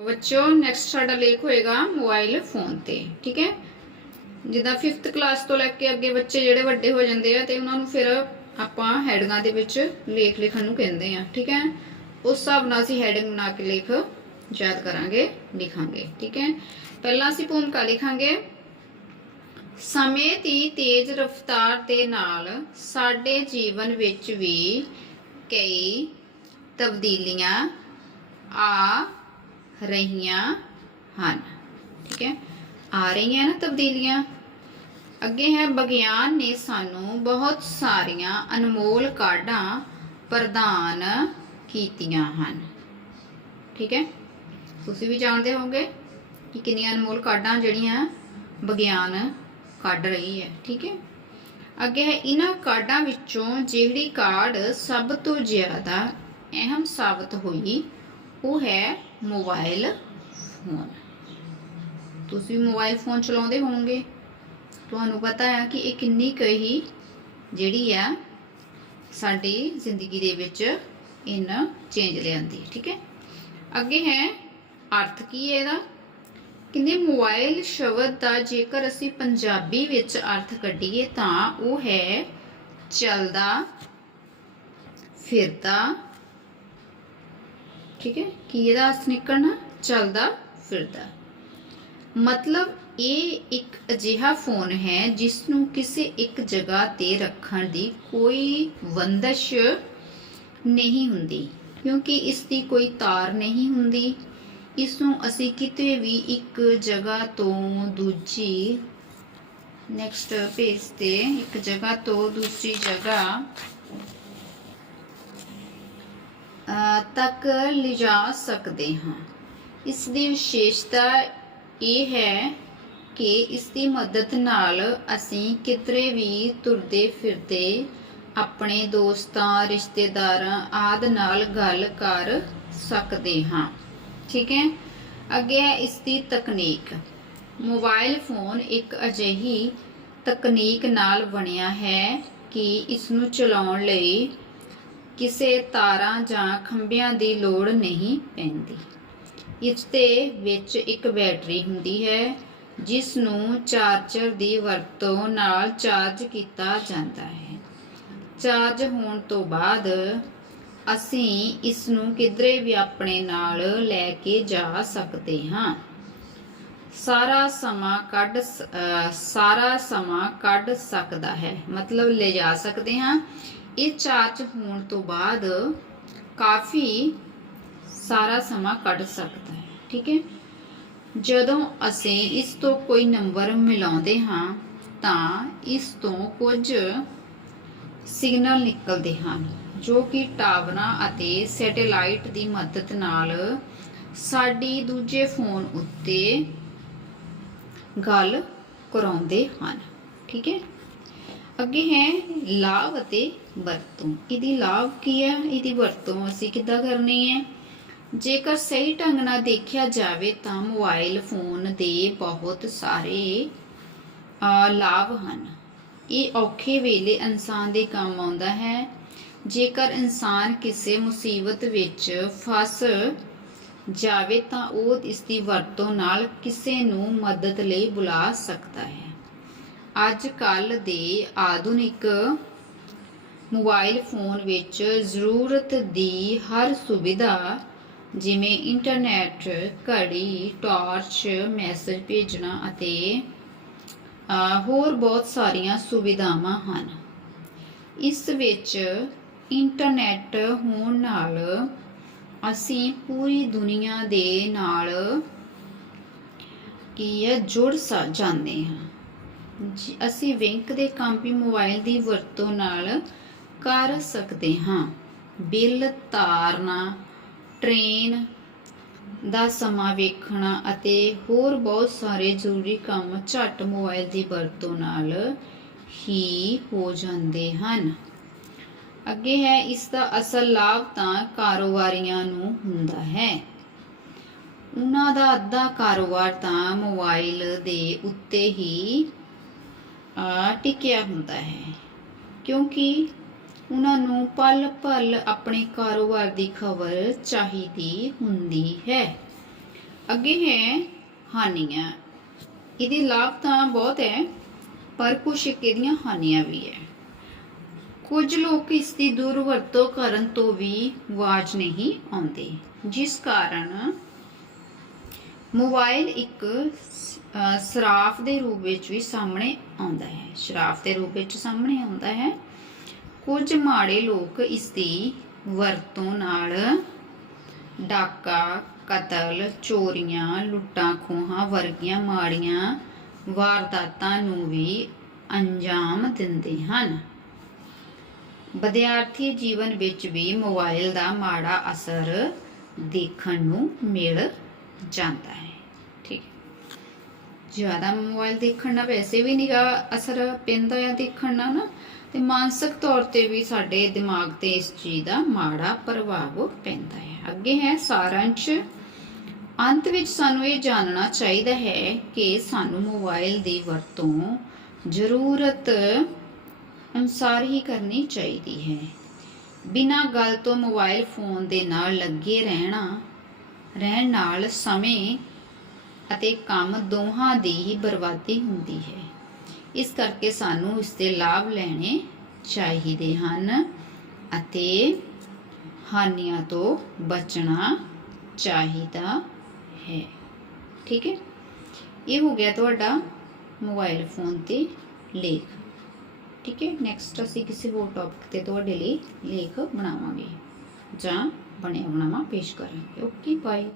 ਬੱਚੋ ਨੈਕਸਟ ਸਾਡਾ ਲੇਖ ਹੋਏਗਾ ਮੋਬਾਈਲ ਫੋਨ ਤੇ, ਠੀਕ ਹੈ? ਜਿੱਦਾਂ 5th ਕਲਾਸ ਤੋਂ ਲੈ ਕੇ ਅੱਗੇ ਬੱਚੇ ਜਿਹੜੇ ਵੱਡੇ ਹੋ ਜਾਂਦੇ ਆ ਤੇ ਉਹਨਾਂ ਨੂੰ ਫਿਰ ਆਪਾਂ ਹੈਡਿੰਗਾਂ ਦੇ ਵਿੱਚ ਲੇਖ ਲਿਖਣ ਨੂੰ ਕਹਿੰਦੇ ਆ, ਠੀਕ ਹੈ? ਉਸ ਹਿਸਾਬ ਨਾਲ ਅਸੀਂ ਹੈਡਿੰਗ ਬਣਾ ਕੇ ਲੇਖ ਯਾਦ ਕਰਾਂਗੇ, ਲਿਖਾਂਗੇ, ਠੀਕ ਹੈ? ਪਹਿਲਾਂ ਅਸੀਂ ਭੂਮਿਕਾ ਲਿਖਾਂਗੇ। ਸਮੇਂ ਦੀ ਤੇਜ਼ ਰਫ਼ਤਾਰ ਦੇ ਨਾਲ ਸਾਡੇ ਜੀਵਨ ਵਿੱਚ ਵੀ ਕਈ ਤਬਦੀਲੀਆਂ ਆ ਰਹੀਆਂ ਹਨ। ਠੀਕ ਹੈ? ਆ ਰਹੀਆਂ ਨਾ ਤਬਦੀਲੀਆਂ। ਅੱਗੇ ਹੈ ਵਿਗਿਆਨ ਨੇ ਸਾਨੂੰ ਬਹੁਤ ਸਾਰੀਆਂ ਅਨਮੋਲ ਕਾਢਾਂ ਪ੍ਰਦਾਨ ਕੀਤੀਆਂ ਹਨ। ਠੀਕ ਹੈ? ਤੁਸੀਂ ਵੀ ਜਾਣਦੇ ਹੋਵੋਗੇ ਕਿ ਕਿੰਨੀਆਂ ਅਨਮੋਲ ਕਾਢਾਂ ਜਿਹੜੀਆਂ ਵਿਗਿਆਨ ਕੱਢ ਰਹੀ ਹੈ। ਠੀਕ ਹੈ? ਅੱਗੇ ਹੈ, ਇਹਨਾਂ ਕਾਢਾਂ ਵਿੱਚੋਂ ਜਿਹੜੀ ਕਾਢ ਸਭ ਤੋਂ ਜ਼ਿਆਦਾ ਅਹਿਮ ਸਾਬਤ ਹੋਈ, ਉਹ ਹੈ ਮੋਬਾਈਲ ਫੋਨ। ਤੁਸੀਂ ਮੋਬਾਈਲ ਫੋਨ ਚਲਾਉਂਦੇ ਹੋਵੋਗੇ। ਤੁਹਾਨੂੰ ਪਤਾ ਹੈ ਕਿ ਇਹ ਕਿੰਨੀ ਕੁ ਹੀ ਜਿਹੜੀ ਆ ਸਾਡੀ ਜ਼ਿੰਦਗੀ ਦੇ ਵਿੱਚ ਇਹਨਾਂ ਚੇਂਜ ਲਿਆਂਦੀ ਠੀਕ ਹੈ। ਅੱਗੇ ਹੈ ਅਰਥ ਕੀ ਹੈ ਇਹਦਾ? ਕਹਿੰਦੇ ਮੋਬਾਈਲ ਸ਼ਬਦ ਦਾ ਜੇਕਰ ਅਸੀਂ ਪੰਜਾਬੀ ਵਿੱਚ ਅਰਥ ਕੱਢੀਏ ਤਾਂ ਉਹ ਹੈ ਚੱਲਦਾ, ਫਿਰਦਾ ਠੀਕ ਹੈ? ਕੀ ਇਹਦਾ ਅਰਥ ਨਿਕਲਣਾ, ਚੱਲਦਾ, ਫਿਰਦਾ। ਮਤਲਬ ਇਹ ਇੱਕ ਅਜਿਹਾ ਫੋਨ ਹੈ ਜਿਸ ਨੂੰ ਕਿਸੇ ਇੱਕ ਜਗ੍ਹਾ ਤੇ ਰੱਖਣ ਦੀ ਕੋਈ ਬੰਦਸ਼ ਨਹੀਂ ਹੁੰਦੀ। ਕਿਉਂਕਿ ਇਸ ਦੀ ਕੋਈ ਤਾਰ ਨਹੀਂ ਹੁੰਦੀ। ਇਸ ਨੂੰ ਅਸੀਂ ਕਿਤੇ ਵੀ ਇੱਕ ਜਗ੍ਹਾ ਤੋਂ ਦੂਜੀ ਨੈਕਸਟ ਪੇਜ ਤੇ ਇੱਕ ਜਗ੍ਹਾ ਤੋਂ ਦੂਸਰੀ ਜਗ੍ਹਾ ਤੱਕ ਲਿਜਾ ਸਕਦੇ ਹਾਂ। ਇਸ ਦੀ ਵਿਸ਼ੇਸ਼ਤਾ ਇਹ ਹੈ ਕਿ ਇਸ ਦੀ ਮਦਦ ਨਾਲ ਅਸੀਂ ਕਿਧਰੇ ਵੀ ਤੁਰਦੇ ਫਿਰਦੇ, ਆਪਣੇ ਦੋਸਤਾਂ, ਰਿਸ਼ਤੇਦਾਰਾਂ ਆਦ ਨਾਲ ਗੱਲ ਕਰ ਸਕਦੇ ਹਾਂ। ਠੀਕ ਹੈ? ਅੱਗੇ ਹੈ ਇਸ ਦੀ ਤਕਨੀਕ। ਮੋਬਾਈਲ ਫੋਨ ਇੱਕ ਅਜਿਹੀ ਤਕਨੀਕ ਨਾਲ ਬਣਿਆ ਹੈ ਕਿ ਇਸ ਨੂੰ ਚਲਾਉਣ ਲਈ ਕਿਸੇ ਤਾਰਾਂ ਜਾਂ ਖੰਭਿਆਂ ਦੀ ਲੋੜ ਨਹੀਂ ਪੈਂਦੀ। ਇਸ ਦੇ ਵਿੱਚ ਇੱਕ ਬੈਟਰੀ ਹੁੰਦੀ ਹੈ, ਜਿਸ ਨੂੰ ਚਾਰਜਰ ਦੀ ਵਰਤੋਂ ਨਾਲ ਚਾਰਜ ਕੀਤਾ ਜਾਂਦਾ ਹੈ। ਚਾਰਜ ਹੋਣ ਤੋਂ ਬਾਅਦ ਅਸੀਂ ਇਸ ਨੂੰ ਕਿਧਰੇ ਵੀ ਆਪਣੇ ਨਾਲ ਲੈ ਕੇ ਜਾ ਸਕਦੇ ਹਾਂ। ਸਾਰਾ ਸਮਾਂ ਕੱਢ ਅਹ ਸਾਰਾ ਸਮਾਂ ਕੱਢ ਸਕਦਾ ਹੈ। ਮਤਲਬ ਲੈ ਜਾ ਸਕਦੇ ਹਾਂ। ਇਹ ਚਾਰਜ ਹੋਣ ਤੋਂ ਬਾਅਦ ਕਾਫੀ ਸਾਰਾ ਸਮਾਂ ਕੱਢ ਸਕਦਾ ਹੈ, ਠੀਕ ਹੈ? ਜਦੋਂ ਅਸੀਂ ਇਸ ਤੋਂ ਕੋਈ ਨੰਬਰ ਮਿਲਾਉਂਦੇ ਹਾਂ, ਤਾਂ ਇਸ ਤੋਂ ਕੁਝ ਸਿਗਨਲ ਨਿਕਲਦੇ ਹਨ, ਜੋ ਕਿ ਟਾਵਰਾਂ ਅਤੇ ਸੈਟੇਲਾਈਟ ਦੀ ਮਦਦ ਨਾਲ ਸਾਡੀ ਦੂਜੇ ਫੋਨ ਉੱਤੇ ਗੱਲ ਕਰਾਉਂਦੇ ਹਨ, ਠੀਕ ਹੈ? ਅੱਗੇ ਹੈ ਲਾਭ ਅਤੇ ਵਰਤੋਂ। ਇਹਦੀ ਲਾਭ ਕੀ ਹੈ? ਇਹਦੀ ਵਰਤੋਂ ਅਸੀਂ ਕਿੱਦਾਂ ਕਰਨੀ ਹੈ? ਜੇਕਰ ਸਹੀ ਢੰਗ ਨਾਲ ਦੇਖਿਆ ਜਾਵੇ ਤਾਂ ਮੋਬਾਈਲ ਫੋਨ ਦੇ ਬਹੁਤ ਸਾਰੇ ਲਾਭ ਹਨ। ਇਹ ਔਖੇ ਵੇਲੇ ਇਨਸਾਨ ਦੇ ਕੰਮ ਆਉਂਦਾ ਹੈ। ਜੇਕਰ ਇਨਸਾਨ ਕਿਸੇ ਮੁਸੀਬਤ ਵਿੱਚ ਫਸ ਜਾਵੇ ਤਾਂ ਉਹ ਇਸ ਦੀ ਵਰਤੋਂ ਨਾਲ ਕਿਸੇ ਨੂੰ ਮਦਦ ਲਈ ਬੁਲਾ ਸਕਦਾ ਹੈ। ਅੱਜ ਕੱਲ ਦੇ ਆਧੁਨਿਕ ਮੋਬਾਈਲ ਫੋਨ ਵਿੱਚ ਜ਼ਰੂਰਤ ਦੀ ਹਰ ਸੁਵਿਧਾ, ਜਿਵੇਂ ਇੰਟਰਨੈਟ, ਘੜੀ, ਟਾਰਚ, ਮੈਸੇਜ ਭੇਜਣਾ ਅਤੇ ਹੋਰ ਬਹੁਤ ਸਾਰੀਆਂ ਸੁਵਿਧਾਵਾਂ ਹਨ। ਇਸ ਵਿੱਚ ਇੰਟਰਨੈਟ ਹੋਣ ਨਾਲ ਅਸੀਂ ਪੂਰੀ ਦੁਨੀਆ ਦੇ ਨਾਲ ਕੀ ਹੈ ਜੁੜ ਸਾ, ਜਾਂਦੇ ਹਾਂ। ਅਸੀਂ ਬੈਂਕ ਦੇ ਕੰਮ ਵੀ ਮੋਬਾਈਲ ਦੀ ਵਰਤੋਂ ਨਾਲ ਕਰ ਸਕਦੇ ਹਾਂ। ਬਿੱਲ, ਤਾਰਨਾ, ਟ੍ਰੇਨ ਦਾ ਸਮਾਂ ਵੇਖਣਾ ਅਤੇ ਹੋਰ ਬਹੁਤ ਸਾਰੇ ਜ਼ਰੂਰੀ ਕੰਮ ਝੱਟ ਮੋਬਾਈਲ ਦੀ ਵਰਤੋਂ ਨਾਲ ਹੀ ਹੋ ਜਾਂਦੇ ਹਨ। ਅੱਗੇ ਹੈ, ਇਸ ਦਾ ਅਸਲ ਲਾਭ ਤਾਂ ਕਾਰੋਬਾਰੀਆਂ ਨੂੰ ਹੁੰਦਾ ਹੈ। ਉਹਨਾਂ ਦਾ ਅੱਧਾ ਕਾਰੋਬਾਰ ਤਾਂ ਮੋਬਾਈਲ ਦੇ ਉੱਤੇ ਹੀ ਟਿਕਿਆ ਹੁੰਦਾ ਹੈ, ਕਿਉਂਕਿ ਉਹਨਾਂ ਨੂੰ ਪਲ ਪਲ ਆਪਣੇ ਕਾਰੋਬਾਰ ਦੀ ਖਬਰ ਚਾਹੀਦੀ ਹੁੰਦੀ ਹੈ। ਅੱਗੇ ਹੈ ਹਾਨੀਆਂ। ਇਹਦੇ ਲਾਭ ਤਾਂ ਬਹੁਤ ਹੈ, ਪਰ ਕੁਝ ਇਹਦੀਆਂ ਹਾਨੀਆਂ ਵੀ ਹੈ। ਕੁਝ ਲੋਕ ਇਸ ਦੀ ਦੁਰਵਰਤੋਂ ਕਰਨ ਤੋਂ ਵੀ ਬਾਜ ਨਹੀਂ ਆਉਂਦੇ, ਜਿਸ ਕਾਰਨ ਮੋਬਾਈਲ ਇੱਕ ਅ, ਸਰਾਫ ਦੇ ਰੂਪ ਵਿੱਚ ਵੀ ਸਾਹਮਣੇ ਆਉਂਦਾ ਹੈ। ਸ਼ਰਾਫ ਦੇ ਰੂਪ ਵਿੱਚ ਸਾਹਮਣੇ ਆਉਂਦਾ ਹੈ। ਕੁਝ ਮਾੜੇ ਲੋਕ ਇਸ ਦੀ ਵਰਤੋਂ ਨਾਲ ਡਾਕਾ ਕਤਲ ਚੋਰੀਆਂ ਲੁੱਟਾਂ ਖੋਹਾਂ ਵਰਗੀਆਂ ਮਾੜੀਆਂ ਵਾਰਦਾਤਾਂ ਨੂੰ ਵੀ ਅੰਜਾਮ ਦਿੰਦੇ ਹਨ। ਵਿਦਿਆਰਥੀ ਜੀਵਨ ਵਿੱਚ ਵੀ ਮੋਬਾਈਲ ਦਾ ਮਾੜਾ ਅਸਰ ਦੇਖਣ ਨੂੰ ਮਿਲ ਜਾਂਦਾ ਹੈ। ਠੀਕ। ਹੈ ਜ਼ਿਆਦਾ ਮੋਬਾਈਲ ਦੇਖਣ ਨਾਲ ਵੈਸੇ ਵੀ ਨਿਗਾ ਅਸਰ ਪੈਂਦਾ ਹੈ ਦੇਖਣ ਨਾਲ ਨਾ, ਤੇ ਮਾਨਸਿਕ ਤੌਰ ਤੇ ਵੀ ਸਾਡੇ ਦਿਮਾਗ ਤੇ ਇਸ ਚੀਜ਼ ਦਾ ਮਾੜਾ ਪ੍ਰਭਾਵ ਪੈਂਦਾ ਹੈ। ਅੱਗੇ ਹੈ ਸਾਰਾਂਸ਼। ਅੰਤ ਵਿੱਚ ਸਾਨੂੰ ਇਹ ਜਾਣਨਾ ਚਾਹੀਦਾ ਹੈ ਕਿ ਸਾਨੂੰ ਮੋਬਾਈਲ ਦੀ ਵਰਤੋਂ ਜ਼ਰੂਰਤ ਅਨੁਸਾਰ ਹੀ ਕਰਨੀ ਚਾਹੀਦੀ ਹੈ। ਬਿਨਾਂ ਗੱਲ ਤੋਂ ਮੋਬਾਈਲ ਫੋਨ ਦੇ ਨਾਲ ਲੱਗੇ ਰਹਿਣਾ ਰਹਿਣ ਨਾਲ ਸਮੇਂ ਅਤੇ ਕੰਮ ਦੋਹਾਂ ਦੀ ਹੀ ਬਰਬਾਦੀ ਹੁੰਦੀ ਹੈ। ਇਸ ਕਰਕੇ ਸਾਨੂੰ ਇਸ ਦੇ ਲਾਭ ਲੈਣੇ ਚਾਹੀਦੇ ਹਨ ਅਤੇ ਹਾਨੀਆਂ ਤੋਂ ਬਚਣਾ ਚਾਹੀਦਾ ਹੈ। ਠੀਕ ਹੈ? ਇਹ ਹੋ ਗਿਆ ਤੁਹਾਡਾ ਮੋਬਾਈਲ ਫੋਨ ਤੇ ਲੇਖ। ਠੀਕ ਹੈ? ਨੈਕਸਟ ਅਸੀਂ ਕਿਸੇ ਹੋਰ ਟੌਪਿਕ ਤੇ ਤੁਹਾਡੇ ਲਈ ਲੇਖ ਬਣਾਵਾਂਗੇ ਜਾਂ પણ એમણામાં પેશ કરાય ઓકે બાય